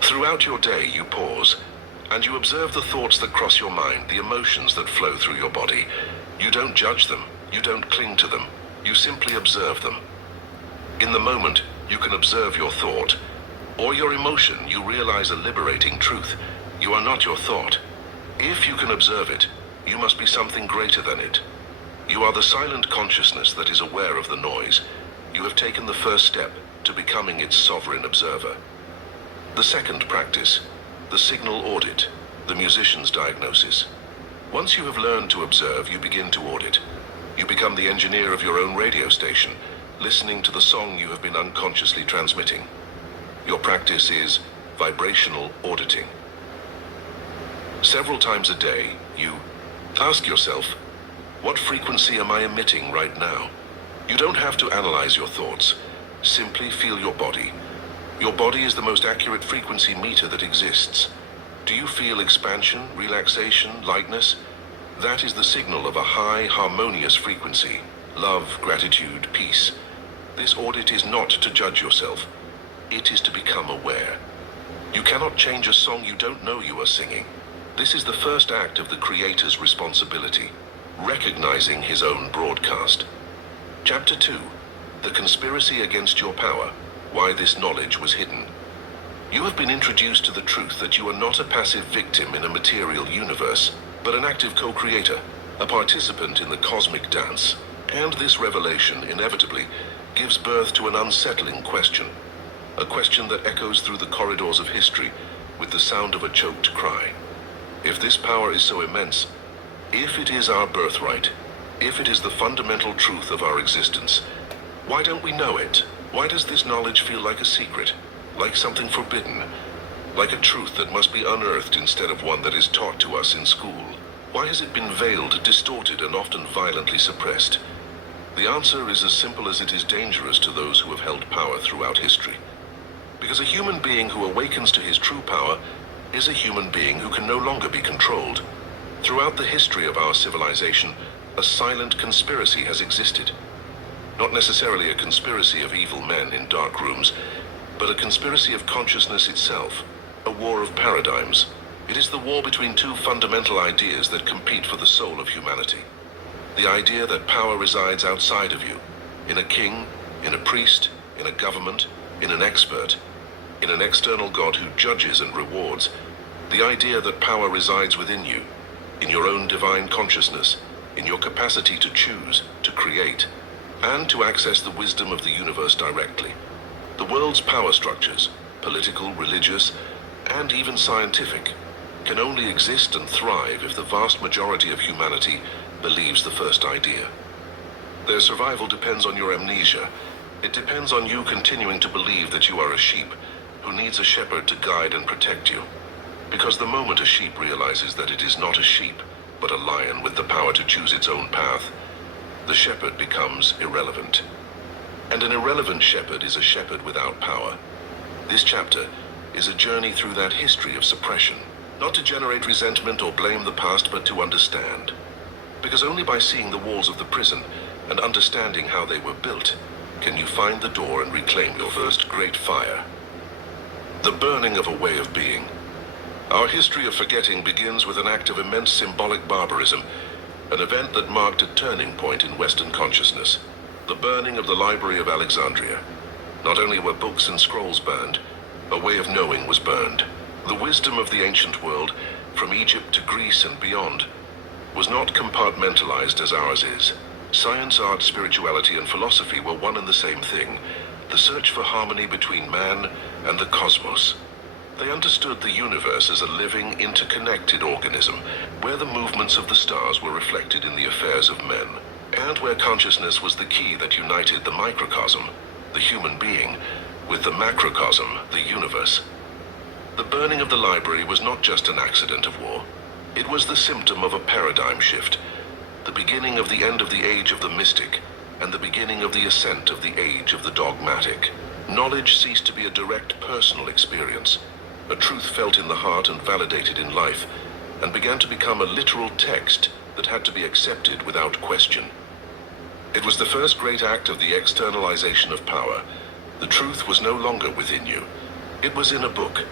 Throughout your day, you pause, and you observe the thoughts that cross your mind, the emotions that flow through your body. You don't judge them, you don't cling to them, you simply observe them. In the moment, you can observe your thought, or your emotion. You realize a liberating truth. You are not your thought. If you can observe it, you must be something greater than it. You are the silent consciousness that is aware of the noise. You have taken the first step to becoming its sovereign observer. The second practice, the signal audit, the musician's diagnosis. Once you have learned to observe, you begin to audit. You become the engineer of your own radio station, listening to the song you have been unconsciously transmitting. Your practice is vibrational auditing. Several times a day, you ask yourself, what frequency am I emitting right now? You don't have to analyze your thoughts. Simply feel your body. Your body is the most accurate frequency meter that exists. Do you feel expansion, relaxation, lightness? That is the signal of a high, harmonious frequency. Love, gratitude, peace. This audit is not to judge yourself. It is to become aware. You cannot change a song you don't know you are singing. This is the first act of the Creator's responsibility, recognizing his own broadcast. Chapter 2. The Conspiracy Against Your Power. Why this knowledge was hidden. You have been introduced to the truth that you are not a passive victim in a material universe, but an active co-creator, a participant in the cosmic dance. And this revelation inevitably gives birth to an unsettling question. A question that echoes through the corridors of history with the sound of a choked cry. If this power is so immense, if it is our birthright, if it is the fundamental truth of our existence, why don't we know it? Why does this knowledge feel like a secret, like something forbidden, like a truth that must be unearthed instead of one that is taught to us in school? Why has it been veiled, distorted, and often violently suppressed? The answer is as simple as it is dangerous to those who have held power throughout history. Because a human being who awakens to his true power is a human being who can no longer be controlled. Throughout the history of our civilization, a silent conspiracy has existed. Not necessarily a conspiracy of evil men in dark rooms, but a conspiracy of consciousness itself, a war of paradigms. It is the war between two fundamental ideas that compete for the soul of humanity. The idea that power resides outside of you, in a king, in a priest, in a government, in an expert, in an external God who judges and rewards. The idea that power resides within you, in your own divine consciousness, in your capacity to choose, to create, and to access the wisdom of the universe directly. The world's power structures, political, religious, and even scientific, can only exist and thrive if the vast majority of humanity believes the first idea. Their survival depends on your amnesia. It depends on you continuing to believe that you are a sheep who needs a shepherd to guide and protect you. Because the moment a sheep realizes that it is not a sheep, but a lion with the power to choose its own path, the shepherd becomes irrelevant. And an irrelevant shepherd is a shepherd without power. This chapter is a journey through that history of suppression, not to generate resentment or blame the past, but to understand. Because only by seeing the walls of the prison and understanding how they were built, can you find the door and reclaim your first great fire. The burning of a way of being. Our history of forgetting begins with an act of immense symbolic barbarism, an event that marked a turning point in Western consciousness. The burning of the Library of Alexandria. Not only were books and scrolls burned, a way of knowing was burned. The wisdom of the ancient world, from Egypt to Greece and beyond, was not compartmentalized as ours is. Science, art, spirituality, and philosophy were one and the same thing, the search for harmony between man and the cosmos. They understood the universe as a living, interconnected organism, where the movements of the stars were reflected in the affairs of men, and where consciousness was the key that united the microcosm, the human being, with the macrocosm, the universe. The burning of the library was not just an accident of war. It was the symptom of a paradigm shift, the beginning of the end of the age of the mystic, and the beginning of the ascent of the age of the dogmatic. Knowledge ceased to be a direct personal experience, a truth felt in the heart and validated in life, and began to become a literal text that had to be accepted without question. It was the first great act of the externalization of power. The truth was no longer within you. It was in a book.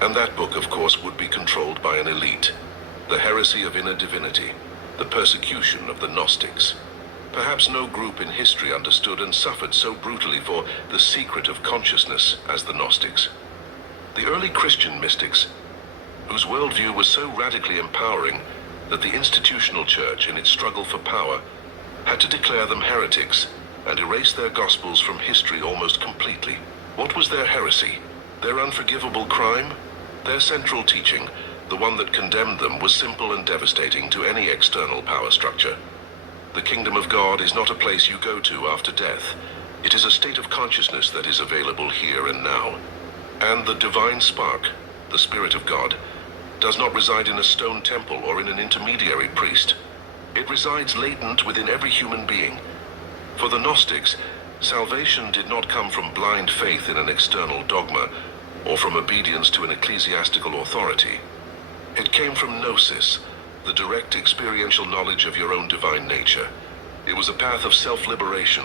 And that book, of course, would be controlled by an elite. The heresy of inner divinity, the persecution of the Gnostics. Perhaps no group in history understood and suffered so brutally for the secret of consciousness as the Gnostics. The early Christian mystics, whose worldview was so radically empowering that the institutional church, in its struggle for power, had to declare them heretics and erase their gospels from history almost completely. What was their heresy? Their unforgivable crime? Their central teaching, the one that condemned them, was simple and devastating to any external power structure. The kingdom of God is not a place you go to after death. It is a state of consciousness that is available here and now. And the divine spark, the Spirit of God, does not reside in a stone temple or in an intermediary priest. It resides latent within every human being. For the Gnostics, salvation did not come from blind faith in an external dogma or from obedience to an ecclesiastical authority. It came from gnosis, the direct experiential knowledge of your own divine nature. It was a path of self-liberation,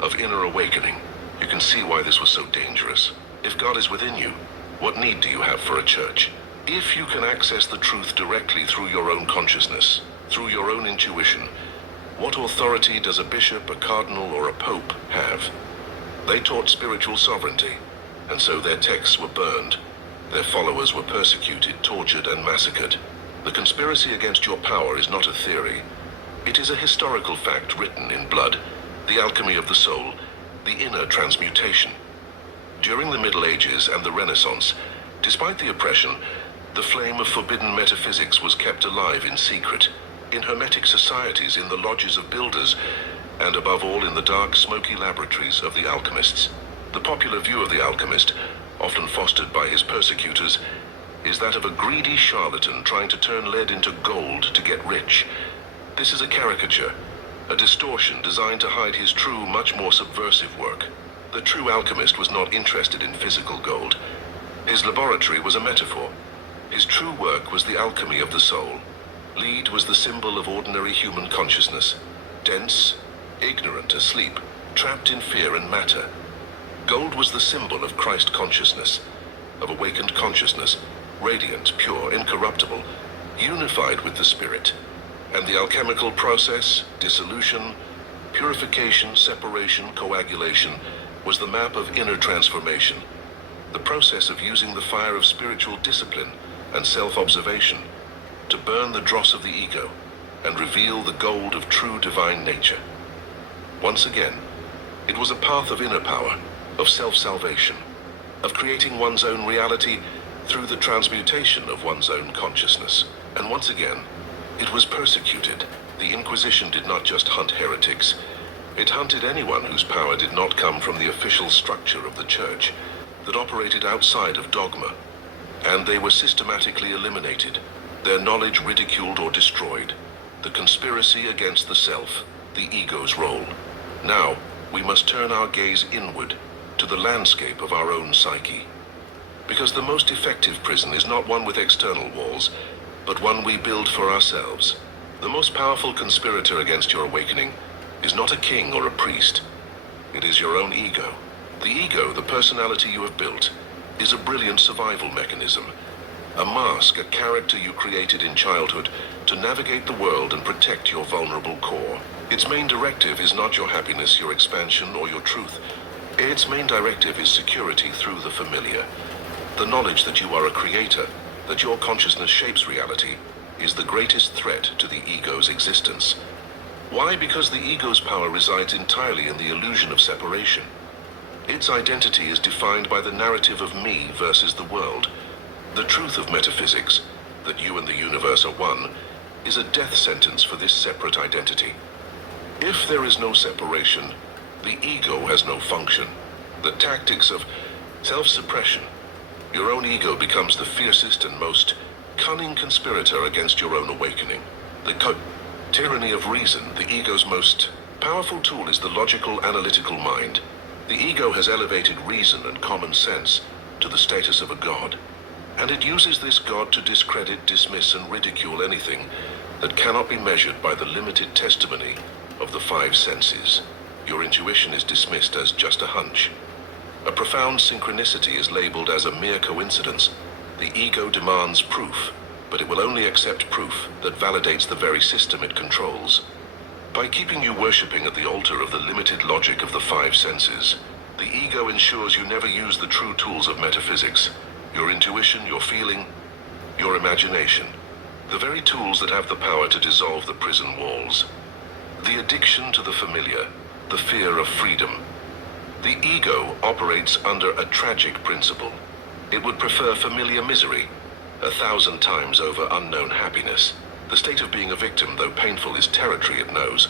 of inner awakening. You can see why this was so dangerous. If God is within you, what need do you have for a church? If you can access the truth directly through your own consciousness, through your own intuition, what authority does a bishop, a cardinal, or a pope have? They taught spiritual sovereignty, and so their texts were burned. Their followers were persecuted, tortured, and massacred. The conspiracy against your power is not a theory. It is a historical fact written in blood, the alchemy of the soul, the inner transmutation. During the Middle Ages and the Renaissance, despite the oppression, the flame of forbidden metaphysics was kept alive in secret, in hermetic societies, in the lodges of builders, and above all in the dark, smoky laboratories of the alchemists. The popular view of the alchemist, often fostered by his persecutors, is that of a greedy charlatan trying to turn lead into gold to get rich. This is a caricature, a distortion designed to hide his true, much more subversive work. The true alchemist was not interested in physical gold. His laboratory was a metaphor. His true work was the alchemy of the soul. Lead was the symbol of ordinary human consciousness, dense, ignorant, asleep, trapped in fear and matter. Gold was the symbol of Christ consciousness, of awakened consciousness, radiant, pure, incorruptible, unified with the Spirit. And the alchemical process, dissolution, purification, separation, coagulation, was the map of inner transformation, the process of using the fire of spiritual discipline and self-observation to burn the dross of the ego and reveal the gold of true divine nature. Once again, it was a path of inner power, of self-salvation, of creating one's own reality through the transmutation of one's own consciousness. And once again, it was persecuted. The Inquisition did not just hunt heretics. It hunted anyone whose power did not come from the official structure of the church, that operated outside of dogma. And they were systematically eliminated, their knowledge ridiculed or destroyed. The conspiracy against the self, the ego's role. Now, we must turn our gaze inward, to the landscape of our own psyche. Because the most effective prison is not one with external walls, but one we build for ourselves. The most powerful conspirator against your awakening is not a king or a priest. It is your own ego. The ego, the personality you have built, is a brilliant survival mechanism. A mask, a character you created in childhood to navigate the world and protect your vulnerable core. Its main directive is not your happiness, your expansion, or your truth. Its main directive is security through the familiar. The knowledge that you are a creator, that your consciousness shapes reality, is the greatest threat to the ego's existence. Why? Because the ego's power resides entirely in the illusion of separation. Its identity is defined by the narrative of me versus the world. The truth of metaphysics, that you and the universe are one, is a death sentence for this separate identity. If there is no separation, the ego has no function. The tactics of self-suppression, your own ego becomes the fiercest and most cunning conspirator against your own awakening. The tyranny of reason, the ego's most powerful tool, is the logical, analytical mind. The ego has elevated reason and common sense to the status of a god, and it uses this god to discredit, dismiss, and ridicule anything that cannot be measured by the limited testimony of the five senses. Your intuition is dismissed as just a hunch. A profound synchronicity is labeled as a mere coincidence. The ego demands proof, but it will only accept proof that validates the very system it controls. By keeping you worshipping at the altar of the limited logic of the five senses, the ego ensures you never use the true tools of metaphysics, your intuition, your feeling, your imagination, the very tools that have the power to dissolve the prison walls. The addiction to the familiar, the fear of freedom. The ego operates under a tragic principle. It would prefer familiar misery 1,000 times over unknown happiness. The state of being a victim, though painful, is territory it knows.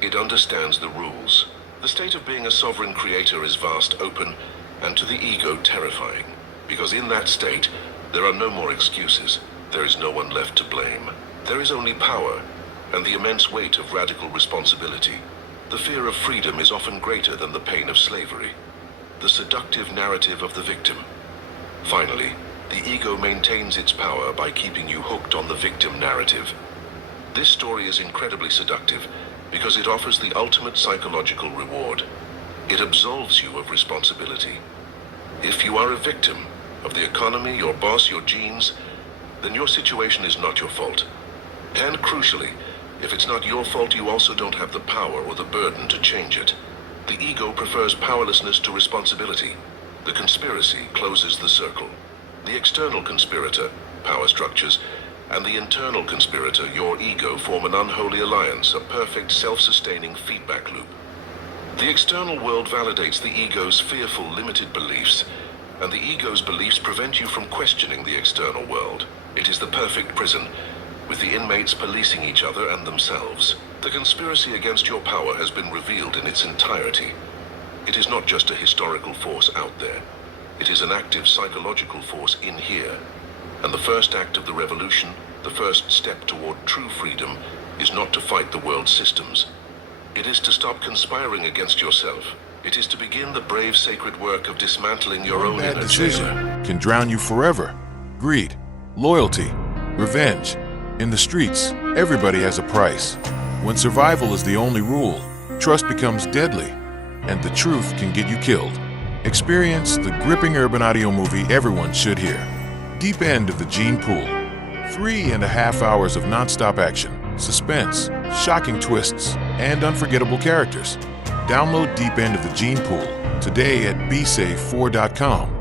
It understands the rules. The state of being a sovereign creator is vast, open, and to the ego terrifying. Because in that state, there are no more excuses. There is no one left to blame. There is only power, and the immense weight of radical responsibility. The fear of freedom is often greater than the pain of slavery. The seductive narrative of the victim. Finally, the ego maintains its power by keeping you hooked on the victim narrative. This story is incredibly seductive because it offers the ultimate psychological reward. It absolves you of responsibility. If you are a victim of the economy, your boss, your genes, then your situation is not your fault. And crucially, if it's not your fault, you also don't have the power or the burden to change it. The ego prefers powerlessness to responsibility. The conspiracy closes the circle. The external conspirator, power structures, and the internal conspirator, your ego, form an unholy alliance, a perfect self-sustaining feedback loop. The external world validates the ego's fearful, limited beliefs, and the ego's beliefs prevent you from questioning the external world. It is the perfect prison, with the inmates policing each other and themselves. The conspiracy against your power has been revealed in its entirety. It is not just a historical force out there. It is an active psychological force in here. And the first act of the revolution, the first step toward true freedom, is not to fight the world's systems. It is to stop conspiring against yourself. It is to begin the brave, sacred work of dismantling your own Bad inner decision jailer. can drown you forever. Greed, loyalty, revenge. In the streets, everybody has a price. When survival is the only rule, trust becomes deadly, and the truth can get you killed. Experience the gripping urban audio movie everyone should hear. Deep End of the Gene Pool. 3.5 hours of non-stop action, suspense, shocking twists, and unforgettable characters. Download Deep End of the Gene Pool today at bsafe4.com.